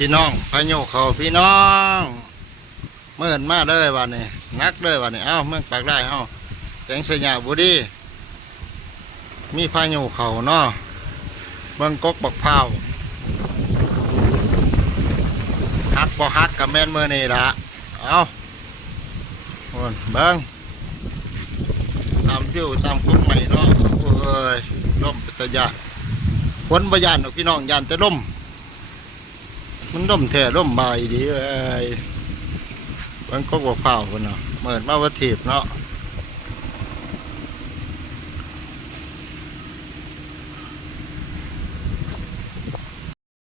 พี่น้องพายุเขาพี่น้องเมื่อนมาเลยวันนี้นักเลยวันนี้เอ้าเมืองปากได้เอ้าแสงสยามบุรีมีพายุเขาเนาะเมืองกกบักพร้าวฮักบ่ฮักกับแม่นเมื่อนี่ละเอ้าโอนเบิ้งตามวิวตามคุกใหม่เนาะโอ้ยล่มเป็นตะยานฝนบ่ยานหรอกพี่น้องยานแต่ล่มมันล่มแท้ล่มบายดีเอ้ยมันก็บอกเผาคนเนาะเหมือนมาวัตถีบเนาะ